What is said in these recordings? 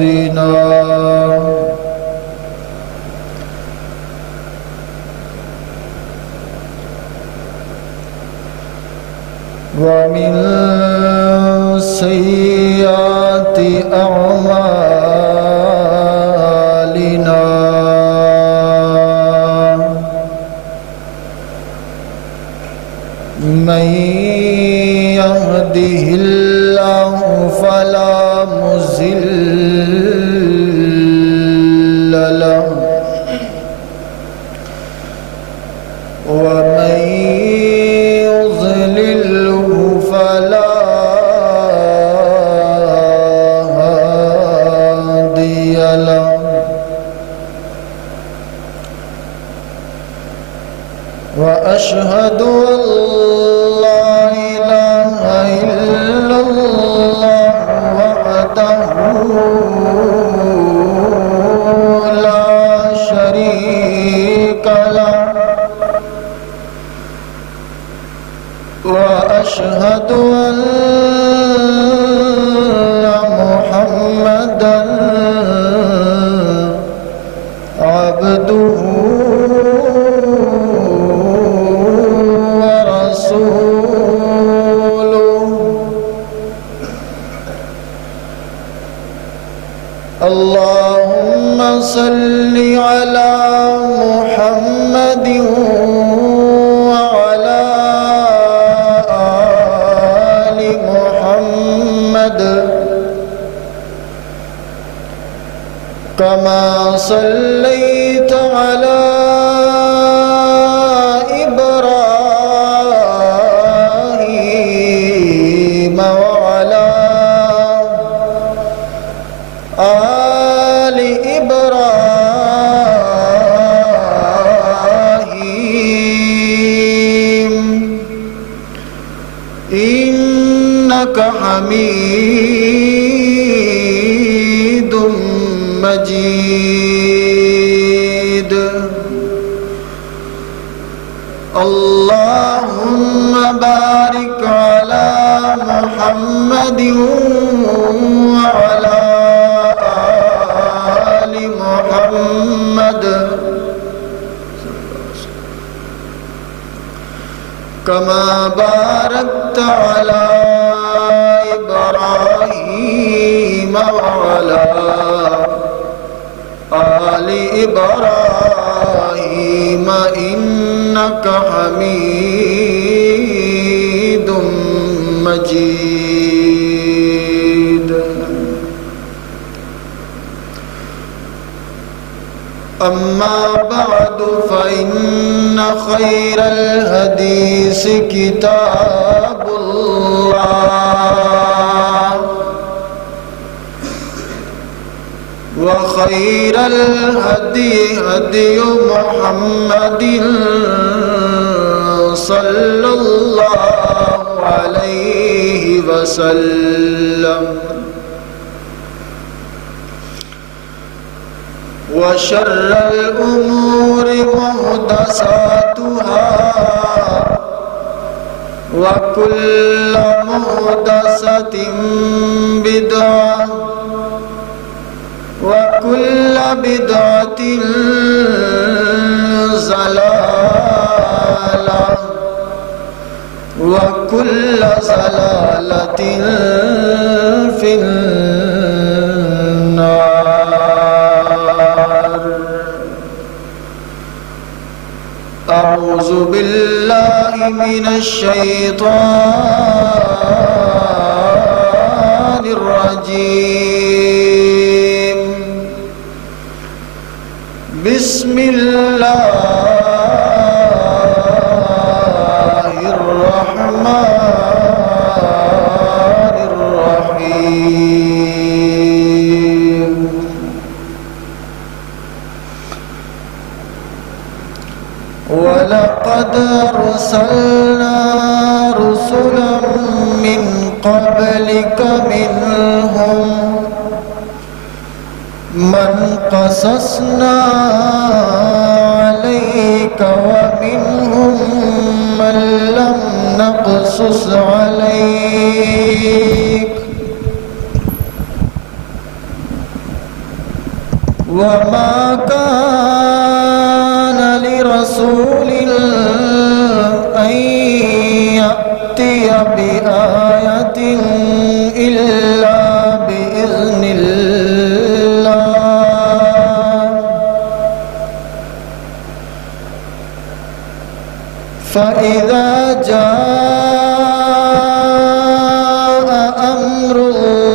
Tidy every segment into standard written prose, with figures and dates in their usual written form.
أنفسنا ومن سيئات أعمالنا من يهده الله فلا مضل له ومن يضلله فلا هادي له وأشهد أن لا إله إلا الله وحده لا شريك له وأشهد أن محمدًا عبده اللهم صل على محمد وعلى آل محمد كما صليت على إبراهيم وعلى آل إبراهيم إنك حميد مجيد اللهم بارك على محمد وعلى آل محمد كما باركت على إبراهيم وعلى آل إبراهيم إنك حميد مجيد أما بعد فإن خير الحديث كتاب الله وخير الهدي هدي محمد صلى الله عليه وسلم وشر الأمور محدثاتها وكل محدثة بدعة وكل بدعة ضلالة وكل ضلالة في النار. أعوذ بالله من الشيطان الرجيم. بسم الله الرحمن الرحيم. ولقد أرسلنا رسلا من قبلك منهم من قصصنا عليك ومنهم من لم نقصص عليك وما كان لرسول أن يأتي بآية إلا بإذن الله فإذا جاء أمر الله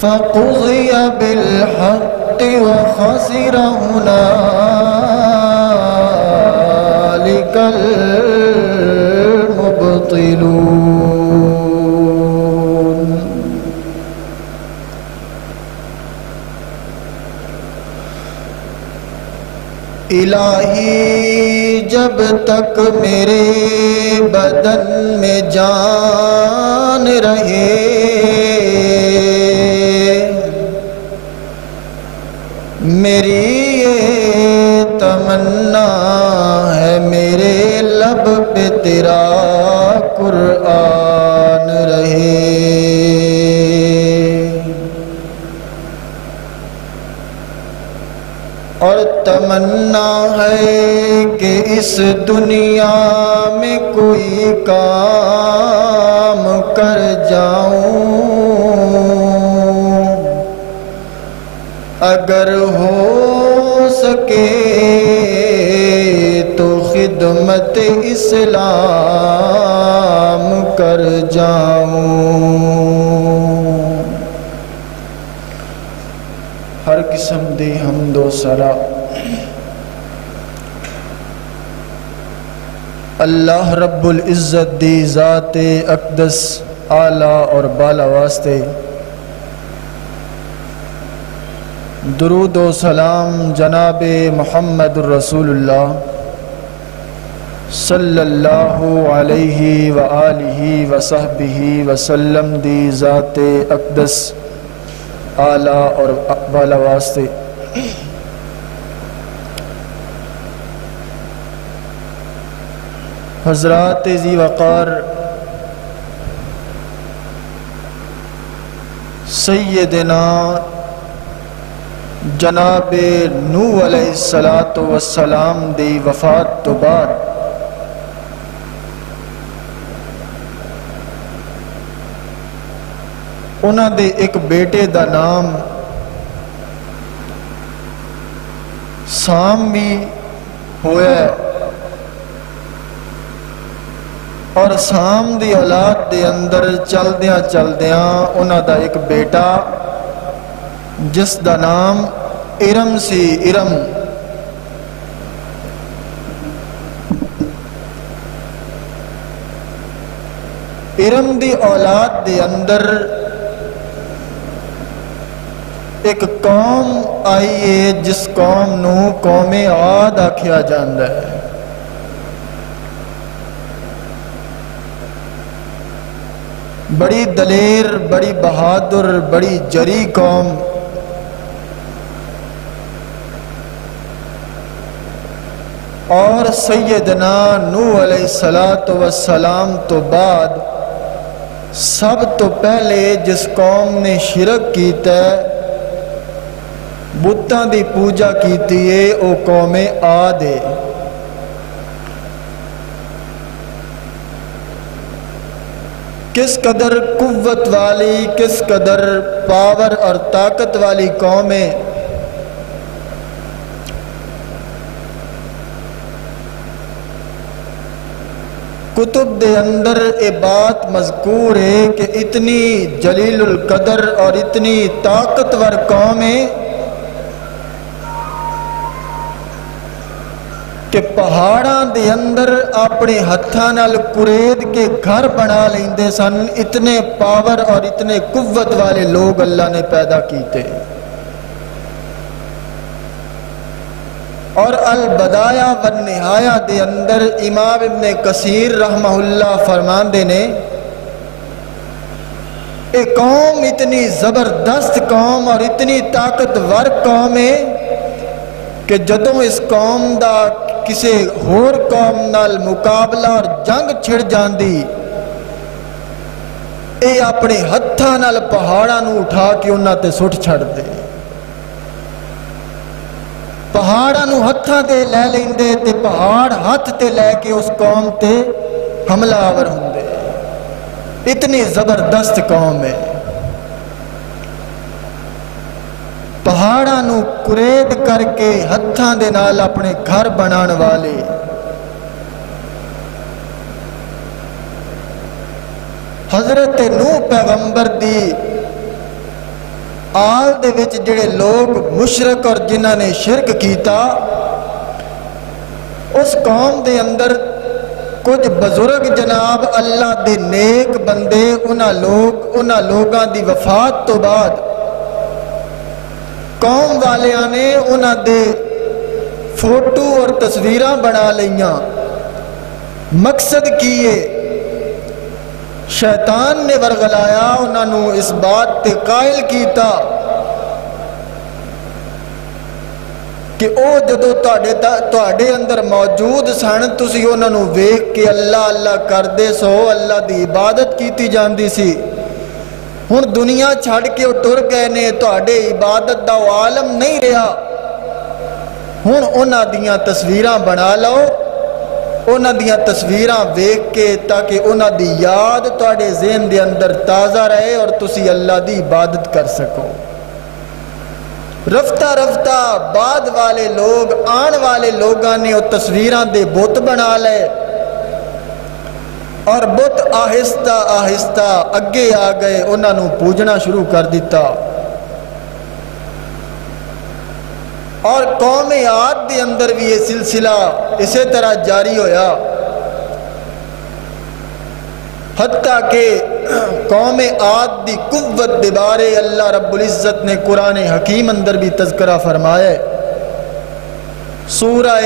فقضي بالحق وخسر هنالك المبطلون۔ الہی جب تک میرے بدن میں جان رہے میری یہ تمنا ہے میرے لب پہ تیرا قرآن رہے، اور تمنا ہے کہ اس دنیا میں کوئی کام کر جاؤں، اگر ہو سکے تو خدمت اسلام کر جاؤں۔ ہر قسم دی حمد و ثنا اللہ رب العزت دی ذات اقدس اعلیٰ اور بالا واسطے، درود و سلام جناب محمد الرسول اللہ صلی اللہ علیہ وآلہ وصحبہ وسلم دی ذات اقدس اعلیٰ اور بالا واسطے۔ حضرات ذی وقار سیدنا جناب نوح علیہ السلام دی وفات تو بعد انہاں دے ایک بیٹے دا نام سام بھی ہویا ہے، اور سام دی اولاد دے اندر چلدیاں چلدیاں انہاں دا ایک بیٹا جس دا نام ارم سی، ارم ارم دی اولاد دے اندر ایک قوم آئی ہے جس قوم نو قوم عاد آکھیا جاندا ہے۔ بڑی دلیر، بڑی بہادر، بڑی جری قوم، اور سیدنا نوح علیہ السلام تو بعد سب تو پہلے جس قوم نے شرک کیتا ہے، بتاں دی پوجا کیتی ہے، او قوم عاد ہے۔ کس قدر قوت والی، کس قدر پاور اور طاقت والی قوم ہے۔ کتب دے اندر یہ بات مذکور ہے کہ اتنی جلیل القدر اور اتنی طاقتور قوم ہے کہ پہاڑاں دے اندر اپنے ہتھاں نال کرید کے گھر بنا لیندے سن، اتنے پاور اور اتنے قوت والے لوگ اللہ نے پیدا کیتے۔ اور البدایہ والنہایہ دے اندر امام ابن کثیر رحمہ اللہ فرماندے نے، ایک قوم اتنی زبردست قوم اور اتنی طاقتور قوم ہے کہ جدوں اس قوم دا کسی ہور قوم نال مقابلہ اور جنگ چھڑ جاندی، اے اپنے ہتھاں نال پہاڑاں نو اٹھا کے انہاں تے سٹ چھڑ دے، پہاڑاں نو ہتھاں تے لے لیندے تے پہاڑ ہاتھ تے لے کے اس قوم تے حملہ آور ہوندے۔ اتنی زبردست قوم ہے، پہاڑاں نو کرید کر کے ہتھاں دے نال اپنے گھر بنان والے، حضرت نوح پیغمبر دی آل دے وچ جڑے لوگ مشرک اور جنہاں نے شرک کیتا، اس قوم دے اندر کچھ بزرگ جناب اللہ دے نیک بندے انہاں لوگاں دی وفات تو بعد قوم والیاں نے انہاں دے فوٹو اور تصویراں بنا لیاں۔ مقصد کیے شیطان نے ورغلایا، انہاں نو اس بات تے قائل کیتا کہ او جدو تواڈے اندر موجود سن تسی انہاں نو ویکھ کے اللہ اللہ کردے سو، اللہ دی عبادت کیتی جاندی سی، ہن دنیا چھڑ کے وہ ٹر گئے نے، تواڈے عبادت دا عالم نہیں رہا، ہن انہاں دیاں تصویراں بنا لو، انہاں دیاں تصویراں ویکھ کے تاکہ انہاں دی یاد تواڈے ذہن دے اندر تازہ رہے اور تسی اللہ دی عبادت کر سکو۔ رفتہ رفتہ بعد والے لوگ آن والے لوگاں نے وہ تصویراں دے بت بنا لے اور بت آہستہ آہستہ اگے آ گئے، انہاں نو پوجنا شروع کر دیتا، اور قوم عاد دے اندر بھی یہ سلسلہ اسی طرح جاری ہویا، حتیٰ کہ قوم عاد دی قوت دے بارے اللہ رب العزت نے قرآن حکیم اندر بھی تذکرہ فرمایا ہے۔ سورہ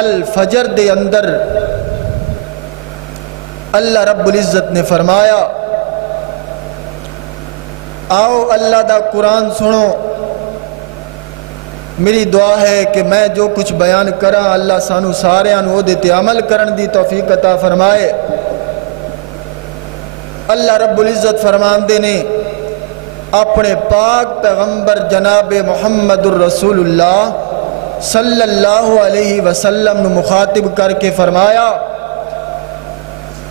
الفجر دے اندر اللہ رب العزت نے فرمایا، آؤ اللہ دا قرآن سنو، میری دعا ہے کہ میں جو کچھ بیان کراں اللہ سانو ساریاں نو دے تے عمل کرن دی توفیق عطا فرمائے۔ اللہ رب العزت فرماندے نے اپنے پاک پیغمبر جناب محمد الرسول اللہ صلی اللہ علیہ وسلم نو مخاطب کر کے فرمایا،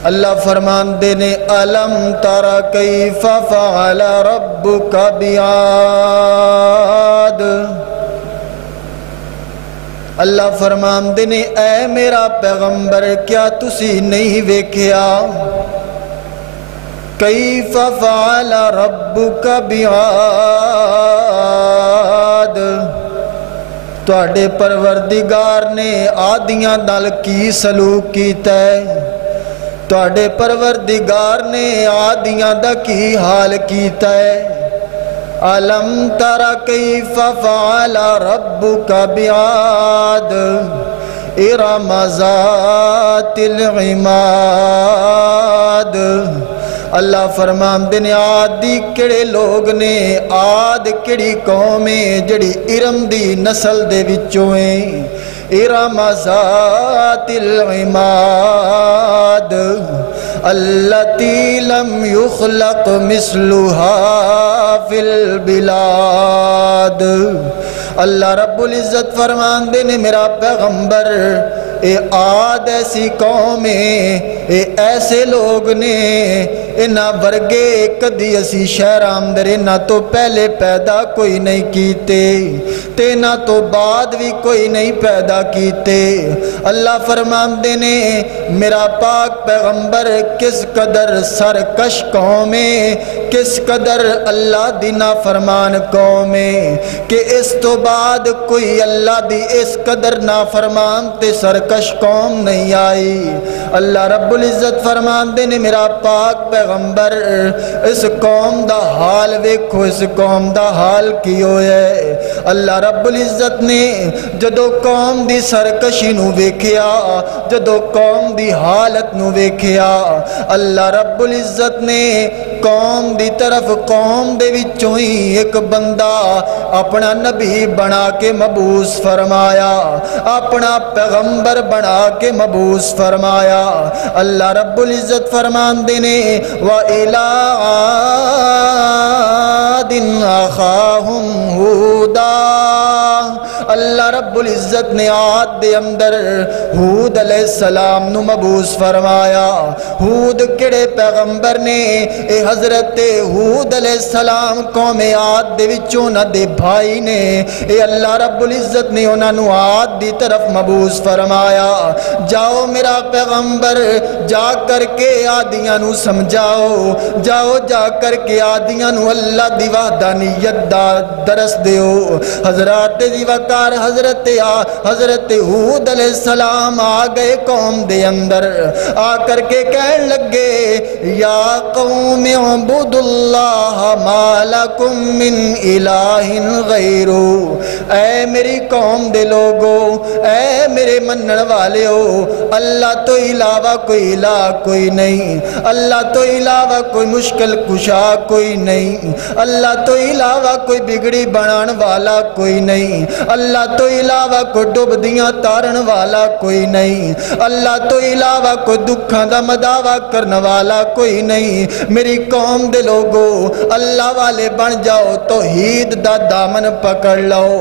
اللہ فرماندے نے الم تر کیف فعل ربک بعاد، اللہ فرماندے نے اے میرا پیغمبر کیا تسی نہیں ویکھیا کیف فعل ربک بعاد، تواڈے پروردگار نے عادیاں نال کی سلوک کیتا ہے، تواڈے پروردگار نے عادیاں دا کی حال کیتا ہے۔ الم تر کیف فعل ربک بعاد ارم ذات العماد، اللہ فرماندے نے عادی کڑے لوگ نے، عاد کڑی قومیں جڑی ارم دی نسل دے وچوں ہیں، ارم ذات العماد التی لم یخلق مثلها فی البلاد، اللہ رب العزت فرماندے نے میرا پیغمبر اے عاد ایسی قومیں، اے ایسے لوگ نے، انہاں ورگے کدی اسی شہرام در انہاں تو پہلے پیدا کوئی نہیں کیتے تے نہ تو بعد بھی کوئی نہیں پیدا کیتے۔ اللہ فرماندے نے میرا پاک پیغمبر کس قدر سرکش قومیں، کس قدر اللہ دی نافرمان قومیں کہ اس تو بعد کوئی اللہ دی اس قدر نافرمان تے سرکش قوم نہیں آئی۔ اللہ رب العزت فرماندے نے میرا پاک پیغمبر اس قوم دا حال ویکھو، اس قوم دا حال کی ہوئے۔ اللہ رب العزت نے جدو قوم دی سرکشی نو ویکھیا، جدو قوم دی حالت نو ویکھیا، اللہ رب العزت نے قوم دی طرف قوم دے وچوں ہی ایک بندہ اپنا نبی بنا کے مبعوث فرمایا، اپنا پیغمبر بنا کے مبعوث فرمایا۔ اللہ رب العزت فرماندے نے وَإِلَىٰ عَادٍ أَخَاهُمْ هُودًا، اللہ رب العزت نے عاد دے اندر ہود علیہ السلام نو مبعوث فرمایا۔ ہود کڑے پیغمبر نے؟ اے حضرت ہود علیہ السلام قوم عاد دے وچوں نہ دے بھائی نے۔ اے اللہ رب العزت نے انہاں نو عاد دی طرف مبعوث فرمایا، جاؤ میرا پیغمبر جا کر کے عادیاں نو سمجھاؤ، جاؤ جا کر کے عادیاں نو اللہ دی وحدانیت دا درس دیو۔ حضرات دی وقار حضرت ہود علیہ السلام آ گئے قوم دے اندر، آ کر کے کہن لگے یا قوم اعبدوا اللہ ما لکم من الہ غیرو، اے میری قوم دے لوگو، اے میرے منن والے ہو، اللہ تو علاوہ کوئی الہ کوئی نہیں، اللہ تو علاوہ کوئی مشکل کشا کوئی نہیں، اللہ تو علاوہ کوئی بگڑی بنان والا کوئی نہیں، اللہ تو علاوہ کوئی ڈوب دیاں تارن والا کوئی نہیں، اللہ تو علاوہ کوئی دکھاں دا مداوع کرن والا کوئی نہیں۔ میری قوم دے لوگو اللہ والے بن جاؤ، توحید دا دامن پکڑ لو۔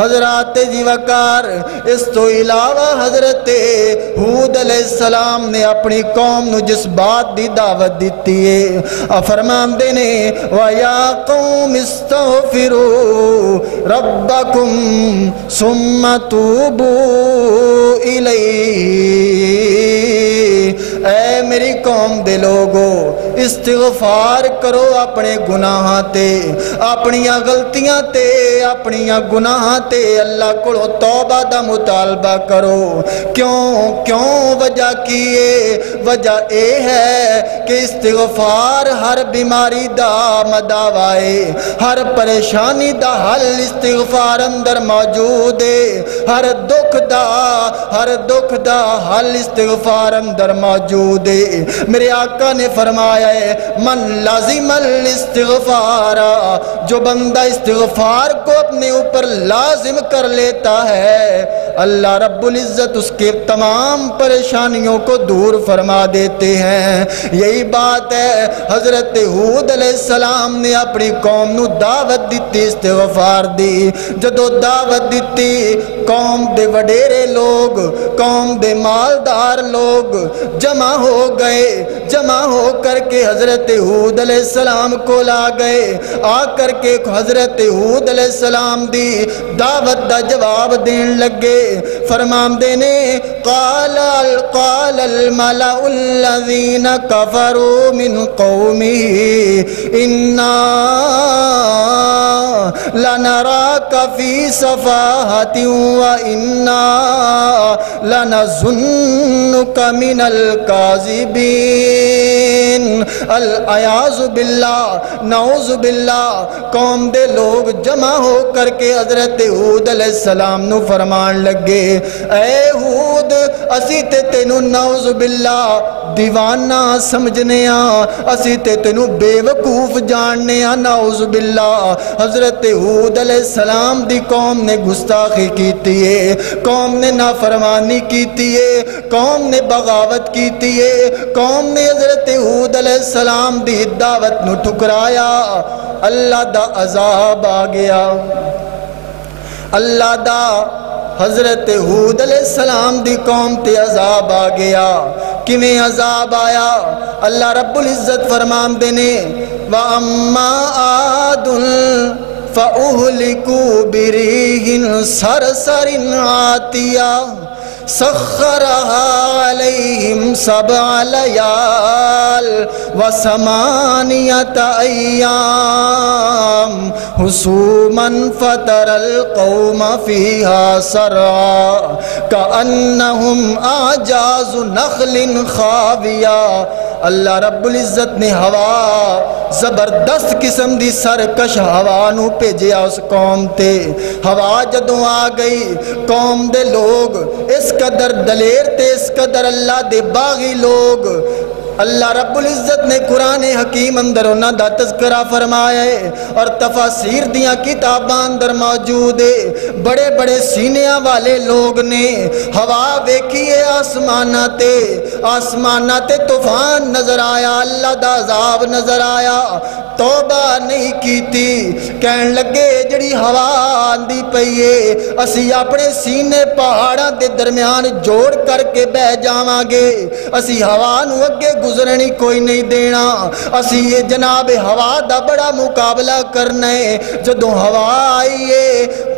حضرات جی وقار اس تو علاوہ حضرت ہود علیہ السلام نے اپنی قوم نو جس بات دی دعوت دیتی ہے فرماندے نے وَيَا قَوْمِ اسْتَغْفِرُوا رَبَّكُمْ ثُمَّ تُوبُوا إِلَيْهِ، اے میری قوم دے لوگو استغفار کرو اپنے گناہاں تے، اپنیاں غلطیاں تے، اپنیاں گناہاں تے اللہ کو توبہ دا مطالبہ کرو۔ کیوں وجہ کیے؟ وجہ اے ہے کہ استغفار ہر بیماری دا مداوائے، ہر پریشانی دا حل استغفار اندر موجود ہے، ہر دکھ دا حل استغفار اندر موجود ہے۔ میرے آقا نے فرمایا ہے من لازم الاستغفار، جو بندہ استغفار کو اپنے اوپر لازم کر لیتا ہے اللہ رب العزت اس کے تمام پریشانیوں کو دور فرما دیتے ہیں۔ یہی بات ہے حضرت ہود علیہ السلام نے اپنی قوم نو دعوت دیتی، استغفار دی۔ جدو دعوت دیتی قوم دے وڈیرے لوگ، قوم دے مالدار لوگ جمع ہو گئے، جمع ہو کر کے حضرت ہود علیہ السلام کو لا گئے، آ کر کے حضرت ہود علیہ السلام دی دعوت دا جواب دین لگے۔ فرماندے نے قال الملأ الذین کفروا من قومه انا لنراک فی صفاحة وإنا لنظنک من الکاذبین۔ العیاذ باللہ، نعوذ باللہ، قوم دے لوگ جمع ہو کر کے حضرت ہود علیہ السلام نو فرمان لگے اے ہود اسی تے تینو نعوذ باللہ دیوانہ سمجھنے اسی تے تینو بے وقوف جاننے نعوذ باللہ۔ حضرت ہود علیہ السلام دی قوم نے گستاخی کیتی ہے، قوم نے نافرمانی کیتی ہے، قوم نے بغاوت کیتی ہے، قوم نے حضرت ہود علیہ السلام دی دعوت نو ٹھکرایا، اللہ دا عذاب آ گیا۔ اللہ دا حضرت ہود علیہ السلام دی قوم تے عذاب آ گیا۔ کیویں عذاب آیا؟ اللہ رب العزت فرماندے نے وَأَمَّا عَادٌ فَأُهْلِكُوا بِرِيحٍ صَرْصَرٍ عَاتِيَةٍ سخرها عليهم 7 ليال و8 أيام حسوما فترى القوم فيها سرعا كأنهم أعجاز نخل خاوية۔ اللہ رب العزت نے ہوا زبردست قسم دی سرکش ہوا نو بھیجیا اس قوم تے۔ ہوا جدوں آ گئی قوم دے لوگ اس قدر دلیر تے اس قدر اللہ دے باغی لوگ اللہ رب العزت نے قرآن حکیم اندر انہاں دا تذکرہ فرمایا ہے اور تفاسیر دیاں کتاباں اندر موجود ہے۔ بڑے بڑے سینیاں والے لوگ نے ہوا ویکھیے آسمانہ تے طوفان نظر آیا، اللہ دا عذاب نظر آیا، توبہ نہیں کیتی، کہن لگے جڑی ہوا آندی پئیے اسی اپنے سینے پہاڑاں دے درمیان جوڑ کر کے بہ جاواں گے، اسی ہوا نو اگے گزرنی کوئی نہیں دینا، اسی یہ جناب ہوا دا بڑا مقابلہ کرنا ہے۔ جدوں ہوا آئیے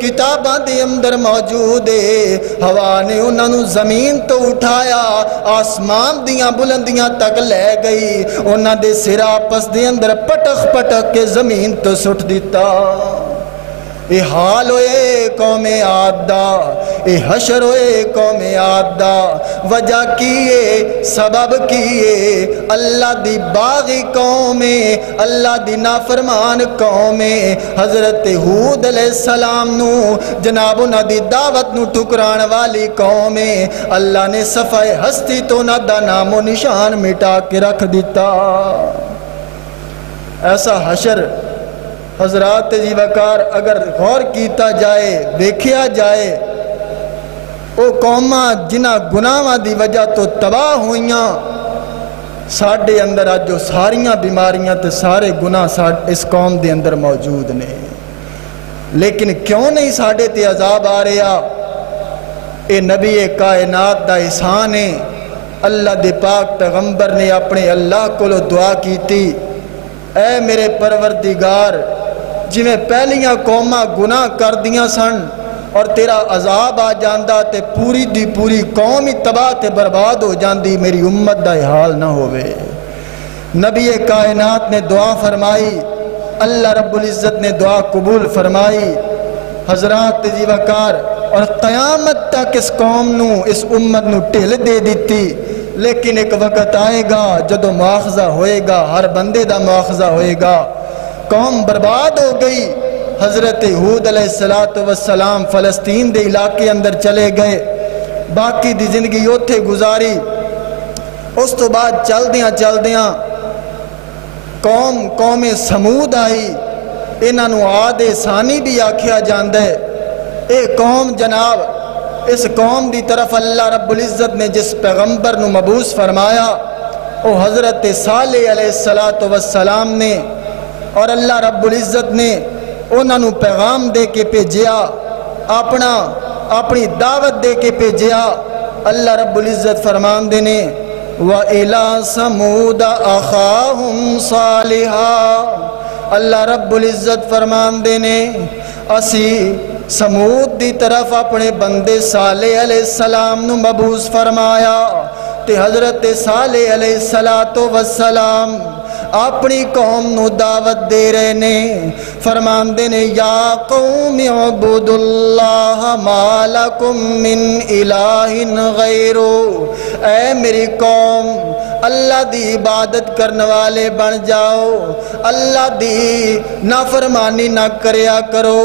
کتاباں دے اندر موجود ہے، ہوا نے انہاں نو زمین تو اٹھایا، آسمان دیاں بلندیاں تک لے گئی، انہاں دے سر آپس دے اندر پٹک پٹک کے زمین تو سٹ دیتا۔ اے حال ہوئے قوم عاد دا، اے حشر ہوئے قوم عاد دا، وجہ کیے سبب کیے اللہ دی باغی قوم، اللہ دی نافرمان قوم، حضرت ہود علیہ السلام نو جناب انہاں دی دعوت نو ٹھکران والی قوم، اللہ نے صفحہ ہستی تو نہ دا نام و نشان مٹا کے رکھ دیتا۔ ایسا حشر حضرات جی وقار اگر غور کیتا جائے دیکھیا جائے، او قوماں جنہ گناہاں دی وجہ تو تباہ ہوئیاں، ساڑھے اندر آج جو ساریاں بیماریاں تے سارے گناہ اس قوم دے اندر موجود نے، لیکن کیوں نہیں ساڑھے تے عذاب آ رہا؟ اے نبی کائنات دا احسان ہے۔ اللہ دے پاک پیغمبر نے اپنے اللہ کو دعا کی تھی، اے میرے پروردگار جی میں پہلیاں قوماں گناہ کر دیاں سن اور تیرا عذاب آ جاندہ تے پوری دی پوری قوم ہی تباہ تے برباد ہو جاندی، میری امت دا حال نہ ہوئے۔ نبی کائنات نے دعا فرمائی، اللہ رب العزت نے دعا قبول فرمائی۔ حضرات جی وقار اور قیامت تک اس قوم نو اس امت نو ٹھل دے دیتی، لیکن ایک وقت آئے گا جدو مواخذہ ہوئے گا، ہر بندے دا مواخذہ ہوئے گا۔ قوم برباد ہو گئی۔ حضرت ہود علیہ السلام فلسطین دے علاقے اندر چلے گئے، باقی دی زندگی اوتھے گزاری۔ اس تو بعد چل دیاں قوم سمود آئی، انہاں نو عاد ثانی بھی آکھیا جاندے۔ اے قوم جناب، اس قوم دی طرف اللہ رب العزت نے جس پیغمبر نو مبعوث فرمایا وہ حضرت صالح علیہ السلام نے، اور اللہ رب العزت نے انہاں نو پیغام دے کے بھیجیا، اپنی دعوت دے کے بھیجیا۔ اللہ رب العزت فرمان دینے وَإِلَىٰ ثَمُودَ أَخَاهُمْ صَالِحًا، اللہ رب العزت فرمان دینے اسی سمود دی طرف اپنے بندے صالح علیہ السلام نو مبعوث فرمایا، تے حضرت صالح علیہ السلام اپنی قوم نو دعوت دے رہے نے، فرمان دینے یا قوم اعبدوا اللہ ما لکم من الہ غیرو، اے میری قوم اللہ دی عبادت کرنے والے بن جاؤ، اللہ دی نافرمانی نہ کریا کرو،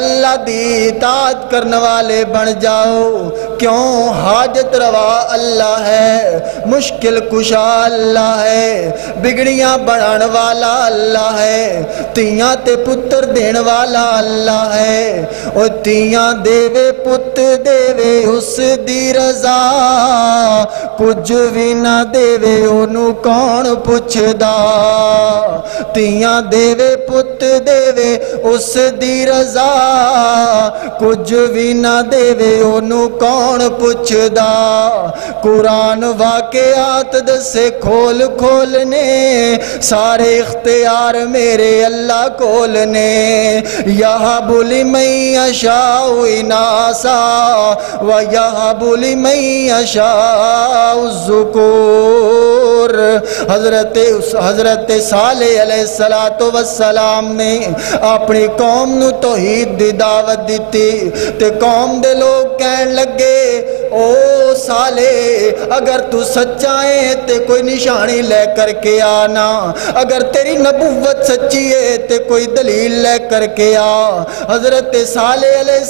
اللہ دی اطاعت کرنے والے بن جاؤ۔ کیوں؟ حاجت روا اللہ ہے، مشکل کشا اللہ ہے، بگڑیاں بڑھان والا اللہ ہے، تیاں تے پتر دین والا اللہ ہے، اور تیاں دیوے پت دیوے اس دی رضا، کچھ بھی نہ دیوے انہوں کون پوچھ دا، تیاں دیوے پت دیوے اس دی رضا، کچھ بھی نہ دیوے انہوں کون پوچھ دا۔ قرآن واقعات دسے کھول کھولنے، سارے اختیار میرے اللہ کھولنے، یہب لمن یشاء اناسا ویہب لمن یشاء الذکور۔ حضرت صالح علیہ السلام نے اپنی قوم نو توحید دی دعوت دیتی، تے قوم دے لوگ کہن لگے او سالے اگر تو سچا ہے تے کوئی نشانی لے کر کے آنا، اگر تیری نبوت سچی ہے تے کوئی دلیل لے کر کے آ۔ حضرت صالح علیہ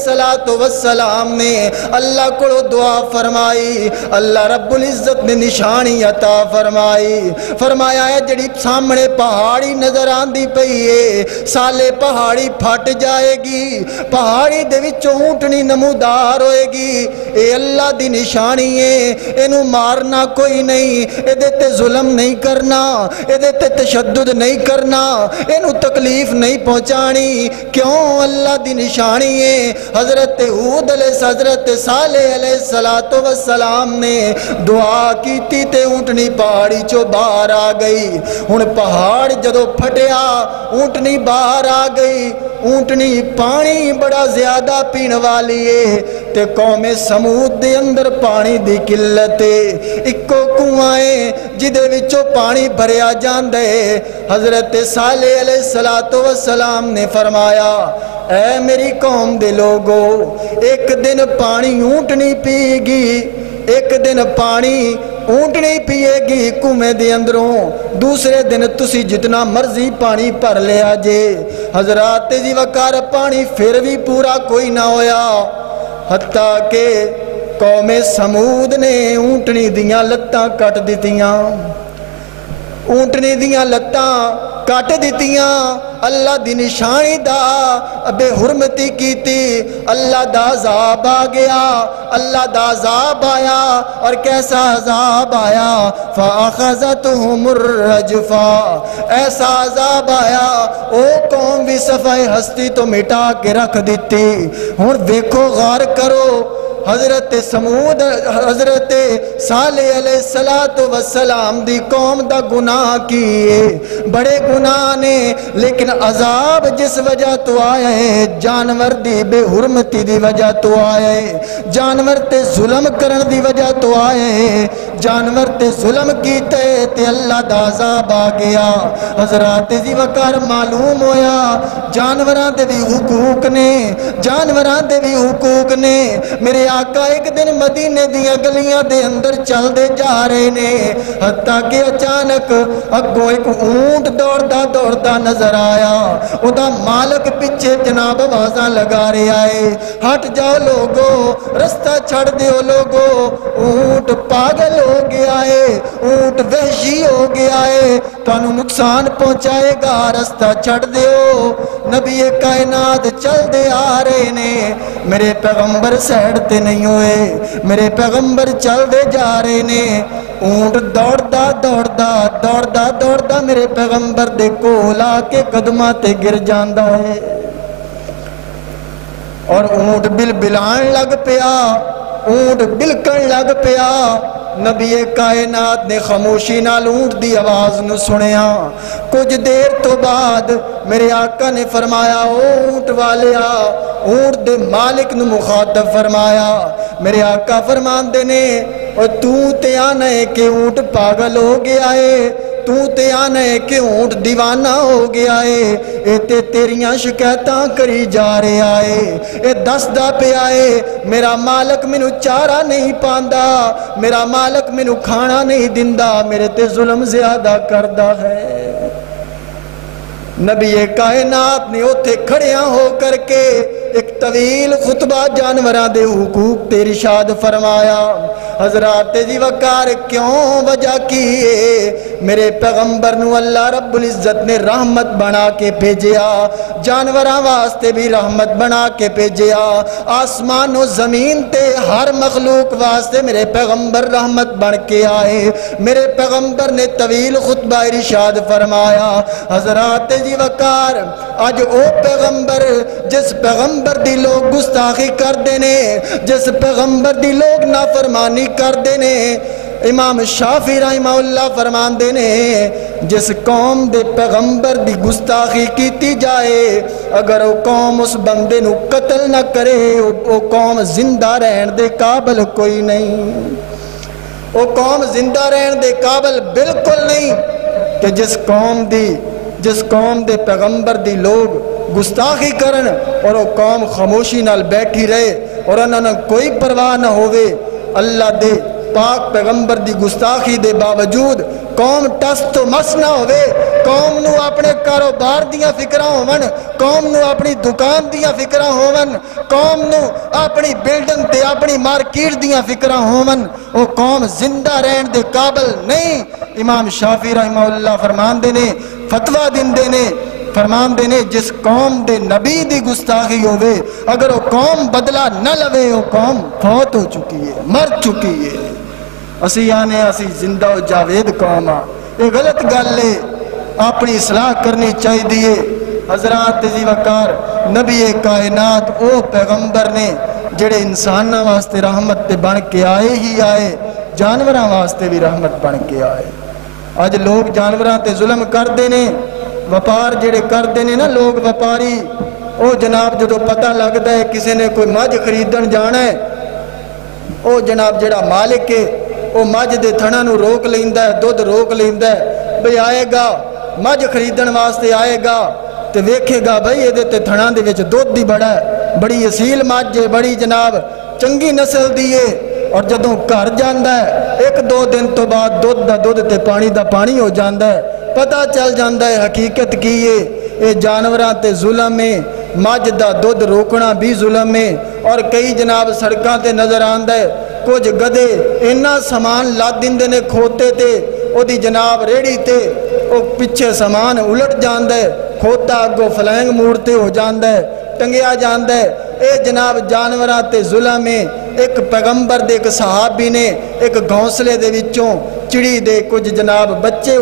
السلام نے اللہ کو دعا فرمائی، اللہ رب العزت نے نشانی عطا فرمائی، فرمایا ہے جڑی سامنے پہاڑی نظر آندی پئی ہے، سالے پہاڑی پھٹ جائے گی، پہاڑی دے وچوں اونٹنی نمودار ہوئے گی، اے اللہ دی نشانی ہے، اینو مارنا کوئی نہیں، اے دے تے ظلم نہیں کرنا، اے دے تے تشدد نہیں کرنا، اینو تکلیف نہیں پہنچانی، کیوں اللہ دی نشانی ہے۔ حضرت ہود علیہ حضرت صالح علیہ السلام نے دعا کی تھی تے اونٹنی پہاڑی چو باہر آ گئی، ہن پہاڑ جدو پھٹیا اونٹنی باہر آ گئی، اونٹنی پانی بڑا زیادہ پین والی ہے تے قوم سمود دے اندر پانی دی قلت ہے، اکو کنوائیں جدے وچوں پانی بھریا جاندے۔ حضرت صالح علیہ السلام نے فرمایا اے میری قوم دے لوگو، ایک دن پانی اونٹنی پی گی، ایک دن پانی اونٹنی پیے گی کنویں دے اندروں، دوسرے دن تسی جتنا مرضی پانی پر لیا جے۔ حضرات جی وقار پانی پھر بھی پورا کوئی نہ ہویا، حتیٰ کہ قوم سمود نے اونٹنی دیاں لتاں کٹ دیتیاں، اونٹنی دیاں لتاں کٹ دیتیاں، اللہ دی نشانی دا بے حرمتی کیتی، اللہ دا عذاب آ گیا، اللہ دا عذاب آیا، اور کیسا عذاب آیا، فَأَخَذَتْهُمُ الرَّجْفَةُ، ایسا عذاب آیا او قوم بھی صفحہ ہستی تو مٹا کے رکھ دیتی۔ ہن دیکھو غور کرو، حضرت سمود حضرت صالح علیہ السلام دی قوم دا گناہ کیے، بڑے گناہ نے، لیکن عذاب جس وجہ تو آیا ہے جانور دی بے حرمتی دی وجہ تو آیا ہے، جانور تے ظلم کرن دی وجہ تو آیا ہے، جانور تے ظلم کیتے تے اللہ دا عذاب آ گیا۔ حضرات جی وقار معلوم ہویا جانوراں دے بھی حقوق نے، جانوراں دے بھی حقوق نے۔ میرے آقا ایک دن مدینے دیاں گلیاں دے اندر چل دے جا رہے نے، حتیٰ کہ اچانک اگوں ایک اونٹ دوڑدا نظر آیا، او دا مالک پیچھے جناب آوازاں لگا رہے آئے، ہٹ جاؤ لوگو، رستہ چھڑ دیو لوگو، اونٹ پاگل ہو گیا ہے، اونٹ وحشی ہو گیا ہے، تانوں نقصان پہنچائے گا، رستہ چھڑ دیو۔ نبی کائنات چل دے آ رہے نے، میرے پیغمبر سیڑ تے نہیں ہوئے، میرے پیغمبر چل دے جا رہے نے، اونٹ دوڑدا میرے پیغمبر دے کول آ کے قدماں تے گر جاندا ہے، اور اونٹ بلبلان لگ پیا، اونٹ بلکن لگ پیا۔ نبی کائنات نے خاموشی نال اونٹ دی آواز نو سنیا، کچھ دیر تو بعد میرے آقا نے فرمایا او اونٹ والیا، اونٹ دے مالک نو مخاطب فرمایا، میرے آقا فرماندے نے اور تو تے آنا ہے کہ اونٹ پاگل ہو گیا ہے، تو تے آنا ہے کہ اونٹ دیوانہ ہو گیا ہے، اے تے تیریاں شکایتاں کری جا رہے آئے، اے دسدا پہ آئے میرا مالک مینو چارہ نہیں پاندا، میرا مالک مینو کھانا نہیں دندا، میرے تے ظلم زیادہ کردہ ہے۔ نبی کائنات نے اوتھے کھڑیاں ہو کر کے ایک طویل خطبہ جانوراں دے حقوق تے ارشاد فرمایا۔ حضرات جی وقار کیوں وجہ کیے؟ میرے پیغمبر نو اللہ رب العزت نے رحمت بنا کے بھیجیا، جانوراں واسطے بھی رحمت بنا کے بھیجیا، آسمان و زمین تے ہر مخلوق واسطے میرے پیغمبر رحمت بن کے آئے۔ میرے پیغمبر نے طویل خطبہ ارشاد فرمایا۔ حضرات جی وقار آج او پیغمبر جس پیغمبر دی لوگ گستاخی کر دینے، جس پیغمبر دی لوگ نافرمانی کر دینے، امام شافعی رحمہ اللہ فرمان دینے جس قوم دے پیغمبر دی گستاخی کیتی جائے، اگر وہ قوم اس بندے نو قتل نہ کرے وہ قوم زندہ رہن دے قابل کوئی نہیں، وہ قوم زندہ رہن دے قابل بالکل نہیں کہ جس قوم دے پیغمبر دی لوگ گستاخی کرن اور وہ قوم خاموشی نال بیٹھی رہے اور انہوں نے کوئی پرواہ نہ ہوئے۔ اللہ دے پاک پیغمبر دی گستاخی دے باوجود قوم ٹس تو مس نہ ہوئے، قوم نو اپنے کاروبار دیاں فکرہ ہوون، قوم نو اپنی دکان دیاں فکرہ ہوون، قوم نو اپنی بلڈنگ تے اپنی مارکیٹ دیاں فکرہ ہوون، وہ قوم زندہ رہن دے قابل نہیں۔ امام شافعی رحمہ اللہ فرمان دینے، فتوہ دن دینے، فرمان دینے جس قوم دے نبی دی گستاخی ہوئے اگر وہ قوم بدلہ نہ لوے وہ قوم فوت ہو چکی ہے، مر چکی ہے۔ اسی آنے اسی زندہ و جاوید قوم آ، یہ غلط گل ہے، اپنی اصلاح کرنی چاہی دیئے۔ حضرات عزیز وقار نبی کائنات او پیغمبر نے جڑے انسانہ واسطے رحمت تے بن کے آئے ہی آئے، جانوراں واسطے بھی رحمت بن کے آئے۔ آج لوگ جانوراں تے ظلم کر دینے، وپار جڑے کر دینے نا لوگ وپاری، او جناب جدو پتہ لگتا ہے کسی نے کوئی مجھ خریدن جانا ہے، او جناب جڑا مالک ہے او مجھ دے تھنا نو روک لیندا ہے، دودھ روک لیندا ہے، بھئی آئے گا مجھ خریدن واسطے آئے گا تے ویکھے گا بھئی یہ دے تے تھنا دے وچ دودھ دی بڑا ہے، بڑی اصیل مجھ ہے، بڑی جناب چنگی نسل دیئے، اور جدوں گھر جاندا ہے ایک دو دن تو بعد دودھ دا دودھ تے پانی دا پانی ہو جاندا ہے، پتہ چل جاندا ہے حقیقت کی یہ جانوراں تے ظلم ہے، مجھ دا دودھ روکنا بھی ظلم ہے۔ اور کئی جناب سڑکاں تے نظر آندا ہے کچھ گدے انہا سامان لاد دیندے نے کھوتے تے او دی جناب ریڑی تے او پچھے سامان الٹ جاندا ہے، کھوتا اگو فلینگ موڑتے ہو جاندا ہے، ٹنگیا جاندا ہے۔ اے جناب جانوراں تے ظلم ہے۔ ایک پیغمبر دے ایک صحابی نے ایک گھونسلے دے وچوں چڑی دے کچھ جناب بچے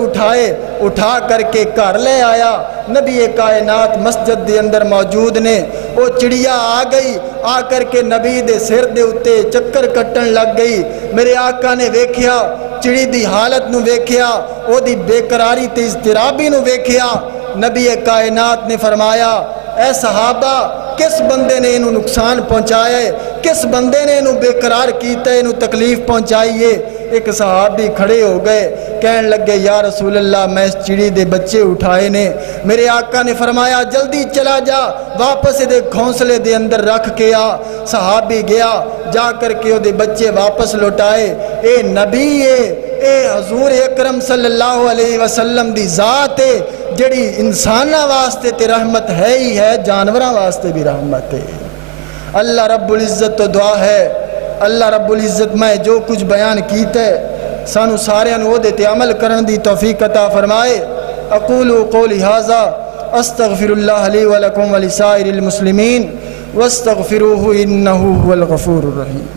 اٹھا کر کے گھر لے آیا، نبی کائنات مسجد دے اندر موجود نے، وہ چڑیا آ گئی، آ کر کے نبی دے سر دے اتے چکر کٹن لگ گئی۔ میرے آقا نے ویکھیا چڑی دی حالت نو ویکھیا، وہ دی بے قراری تے اضطرابی نو ویکھیا، نبی کائنات نے فرمایا اے صحابہ کس بندے نے انہوں نقصان پہنچایا ہے، کس بندے نے انہوں بے قرار کیتا ہے، انہوں تکلیف پہنچائی ہے؟ ایک صحابی کھڑے ہو گئے کہن لگے یا رسول اللہ میں اس چڑی دے بچے اٹھائے نے۔ میرے آقا نے فرمایا جلدی چلا جا واپس دے گھونسلے دے اندر رکھ کے آ۔ صحابی گیا جا کر کے وہ دے بچے واپس لوٹائے۔ اے نبی ہے، اے حضور اکرم صلی اللہ علیہ وسلم دی ذات ہے جڑی انسانہ واسطے تے رحمت ہے ہی ہے، جانوراں واسطے بھی رحمت ہے۔ اللہ رب العزت تو دعا ہے اللہ رب العزت میں جو کچھ بیان کیتا ہے سانو سارے انہوں دے تے عمل کرن دی توفیق عطا فرمائے۔ اقول قولی ھذا استغفر اللہ لی ولکم ولسائر المسلمین واستغفروہ انہ هو الغفور الرحیم۔